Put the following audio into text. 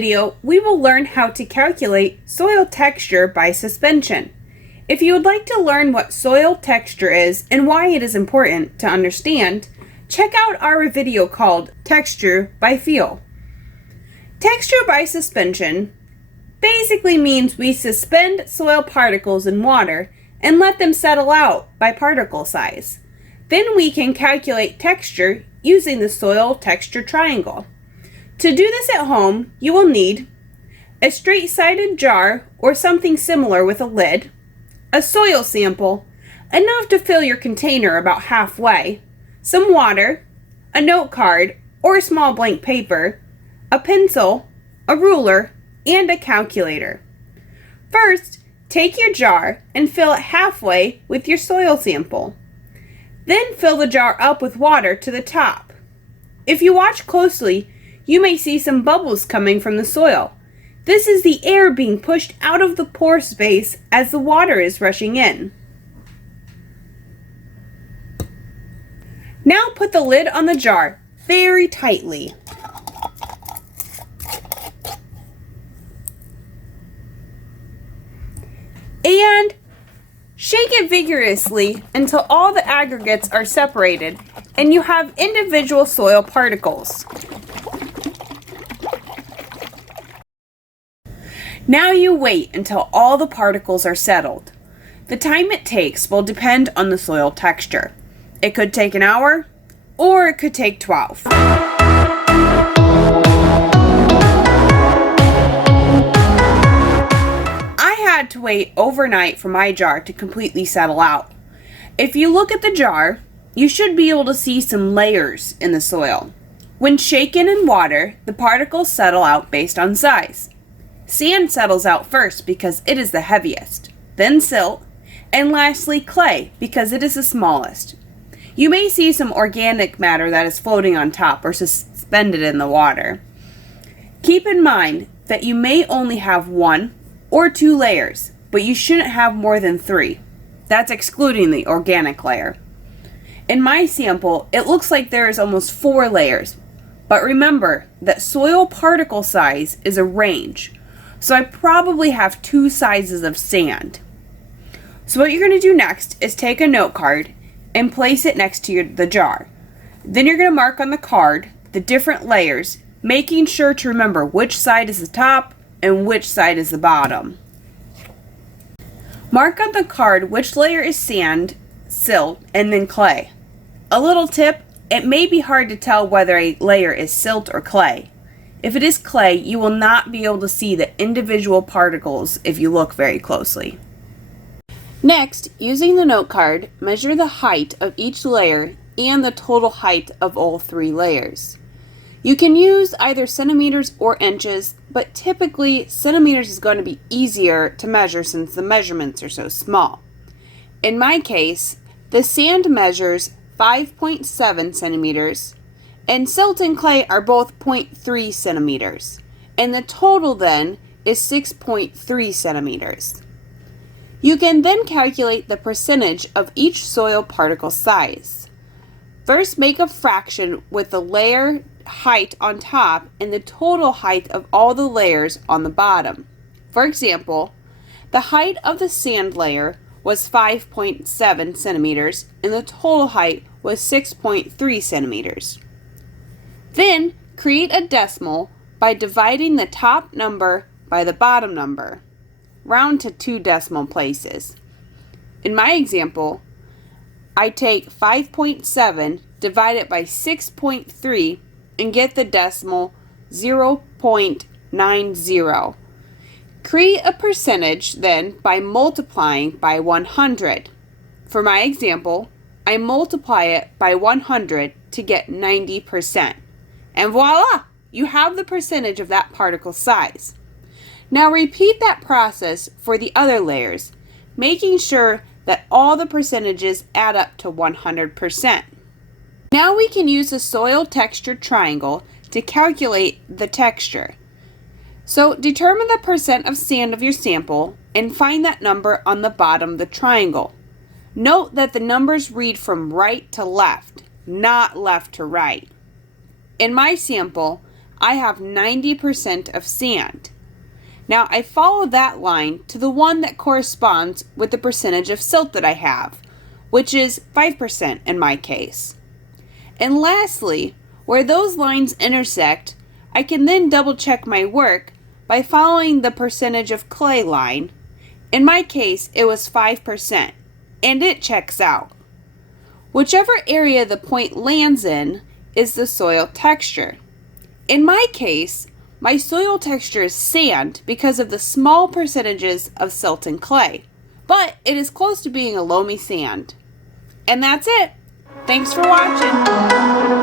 video, we will learn how to calculate soil texture by suspension. If you would like to learn what soil texture is and why it is important to understand, check out our video called Texture by Feel. Texture by suspension basically means we suspend soil particles in water and let them settle out by particle size. Then we can calculate texture using the soil texture triangle. To do this at home, you will need a straight-sided jar or something similar with a lid, a soil sample, enough to fill your container about halfway, some water, a note card or a small blank paper, a pencil, a ruler, and a calculator. First, take your jar and fill it halfway with your soil sample. Then fill the jar up with water to the top. If you watch closely, you may see some bubbles coming from the soil. This is the air being pushed out of the pore space as the water is rushing in. Now put the lid on the jar very tightly. And shake it vigorously until all the aggregates are separated and you have individual soil particles. Now you wait until all the particles are settled. The time it takes will depend on the soil texture. It could take an hour, or it could take 12. I had to wait overnight for my jar to completely settle out. If you look at the jar, you should be able to see some layers in the soil. When shaken in water, the particles settle out based on size. Sand settles out first because it is the heaviest, then silt, and lastly clay because it is the smallest. You may see some organic matter that is floating on top or suspended in the water. Keep in mind that you may only have 1 or 2 layers, but you shouldn't have more than 3. That's excluding the organic layer. In my sample, it looks like there is almost 4 layers, but remember that soil particle size is a range. So I probably have 2 sizes of sand. So what you're going to do next is take a note card and place it next to the jar. Then you're going to mark on the card the different layers, making sure to remember which side is the top and which side is the bottom. Mark on the card which layer is sand, silt, and then clay. A little tip, it may be hard to tell whether a layer is silt or clay. If it is clay, you will not be able to see the individual particles if you look very closely. Next, using the note card, measure the height of each layer and the total height of all 3 layers. You can use either centimeters or inches, but typically centimeters is going to be easier to measure since the measurements are so small. In my case, the sand measures 5.7 centimeters, and silt and clay are both 0.3 centimeters, and the total then is 6.3 centimeters. You can then calculate the percentage of each soil particle size. First, make a fraction with the layer height on top and the total height of all the layers on the bottom. For example, the height of the sand layer was 5.7 centimeters and the total height was 6.3 centimeters. Then, create a decimal by dividing the top number by the bottom number. Round to 2 decimal places. In my example, I take 5.7, divide it by 6.3, and get the decimal 0.90. Create a percentage then by multiplying by 100. For my example, I multiply it by 100 to get 90%. And voila! You have the percentage of that particle size. Now repeat that process for the other layers, making sure that all the percentages add up to 100%. Now we can use the soil texture triangle to calculate the texture. So determine the percent of sand of your sample and find that number on the bottom of the triangle. Note that the numbers read from right to left, not left to right. In my sample, I have 90% of sand. Now I follow that line to the one that corresponds with the percentage of silt that I have, which is 5% in my case. And lastly, where those lines intersect, I can then double check my work by following the percentage of clay line. In my case, it was 5%, and it checks out. Whichever area the point lands in is the soil texture. In my case, my soil texture is sand because of the small percentages of silt and clay, but it is close to being a loamy sand. And that's it. Thanks for watching.